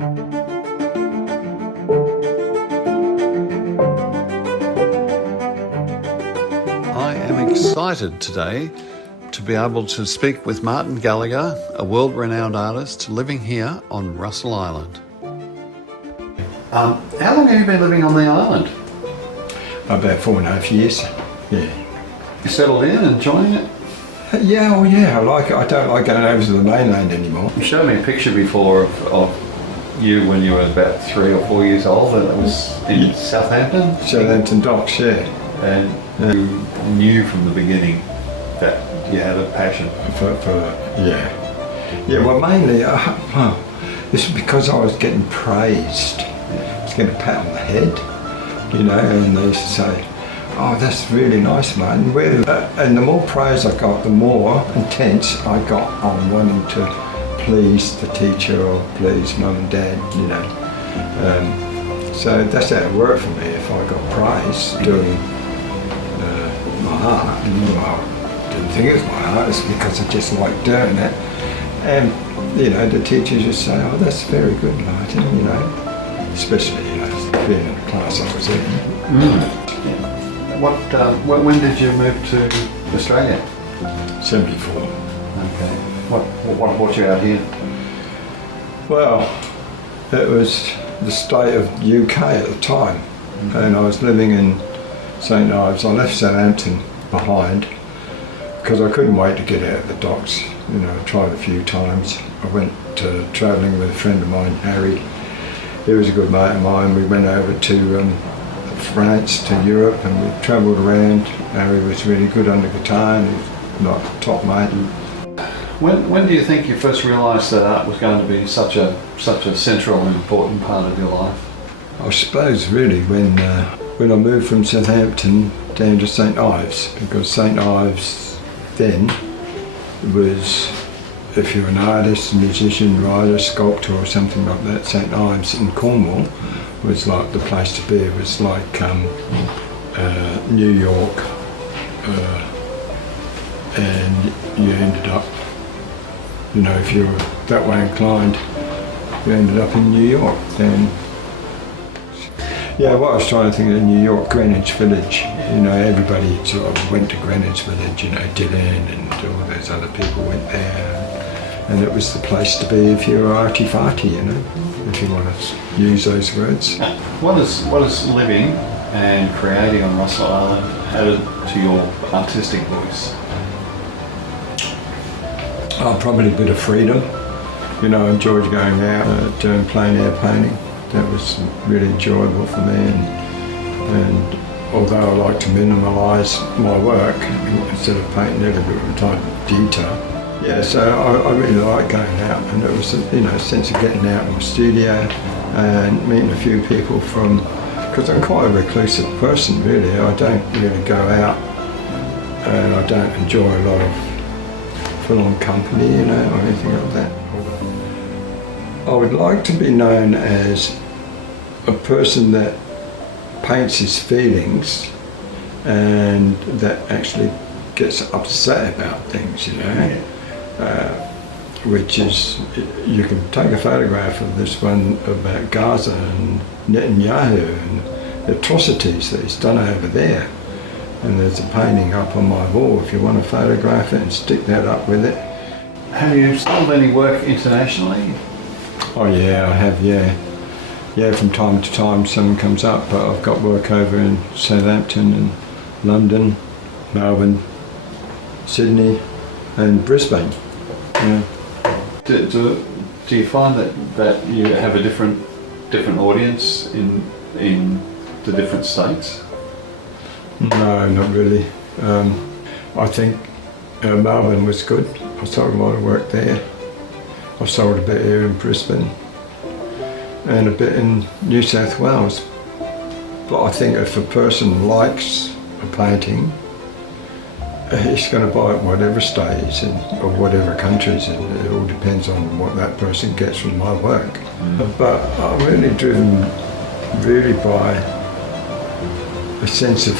I am excited today to be able to speak with Martin Gallagher, a world-renowned artist living here on Russell Island. How long have you been living on the island? About 4.5 years, yeah. You settled in, enjoying it? Yeah, well, yeah, I like it. I don't like going over to the mainland anymore. You showed me a picture before of you when you were about 3 or 4 years old, and it was in Southampton? Southampton Docks, yeah. And you knew from the beginning that you had a passion yeah. Yeah, well, mainly, this is because I was getting praised. I was getting a pat on the head, you know, and they used to say, "Oh, that's really nice, man." And the more praise I got, the more intense I got on wanting to please the teacher or please mum and dad, you know. So that's how it worked for me. If I got praise doing my art, well, I didn't think it was my art, it's because I just liked doing it. And, you know, the teachers just say, "Oh, that's very good, Martin," you know. Especially, you know, being in the class I was in. When did you move to Australia? 74. Okay. What brought you out here? Well, it was the state of UK at the time, and I was living in St Ives. I left Southampton behind because I couldn't wait to get out of the docks. You know, I tried a few times. I went travelling with a friend of mine, Harry. He was a good mate of mine. We went over to France, to Europe, and we travelled around. Harry was really good on the guitar and he's like top mate. When do you think you first realised that art was going to be such a central and important part of your life? I suppose really when I moved from Southampton down to St Ives, because St Ives then was, if you're an artist, musician, writer, sculptor or something like that, St Ives in Cornwall was like the place to be. It was like New York, and you ended up, you know, if you were that way inclined, you ended up in New York. Then, yeah, what I was trying to think of New York, Greenwich Village, you know, everybody sort of went to Greenwich Village, you know, Dylan and all those other people went there. And it was the place to be if you were arty-farty, you know, if you want to use those words. What is living and creating on Russell Island added to your artistic voice? Oh, probably a bit of freedom. You know, I enjoyed going out, doing plein air painting. That was really enjoyable for me. And although I like to minimalise my work instead of painting every type of detail, yeah, so I really like going out, and it was, you know, a sense of getting out in my studio and meeting a few people because I'm quite a reclusive person really. I don't really go out and I don't enjoy a lot of full-on company, you know, or anything like that. I would like to be known as a person that paints his feelings and that actually gets upset about things, you know. Which is, you can take a photograph of this one about Gaza and Netanyahu and the atrocities that he's done over there. And there's a painting up on my wall if you want to photograph it and stick that up with it. Have you sold any work internationally? Oh yeah, I have, yeah. Yeah, from time to time something comes up, but I've got work over in Southampton and London, Melbourne, Sydney and Brisbane. Yeah. Do you find that you have a different audience in the different states? No, not really. I think Melbourne was good. I sold a lot of work there. I sold a bit here in Brisbane and a bit in New South Wales. But I think if a person likes a painting, he's going to buy it whatever state it's in or whatever country it's in. It all depends on what that person gets from my work. But I'm really driven by a sense of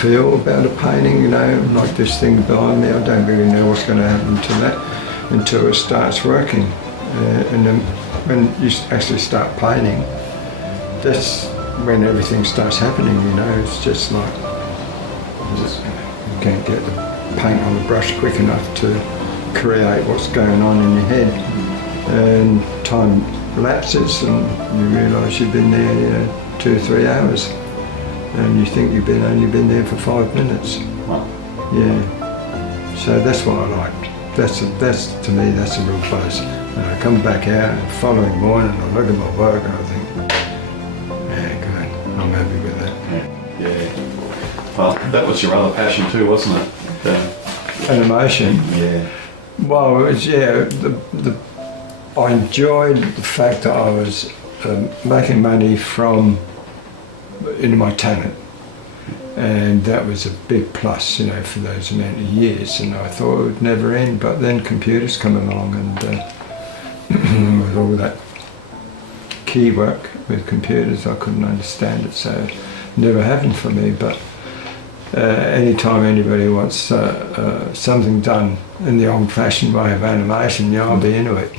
feel about a painting, you know, like this thing behind me. I don't really know what's going to happen to that until it starts working. And then when you actually start painting, that's when everything starts happening, you know. It's just like, you can't get the paint on the brush quick enough to create what's going on in your head. And time lapses and you realise you've been there, you know, 2 or 3 hours. And you think you've only been there for 5 minutes. Wow. Yeah. So that's what I like. That's to me, that's a real buzz. And I come back out and the following morning I look at my work and I think, yeah, good, I'm happy with that. Yeah. Well, that was your other passion too, wasn't it? Animation. Yeah. Well, it was, yeah, I enjoyed the fact that I was making money from my talent. And that was a big plus, you know, for those amount of years. And I thought it would never end, but then computers come along and with all that key work with computers, I couldn't understand it, so it never happened for me. But anytime anybody wants something done in the old-fashioned way of animation, yeah, I'll be into it.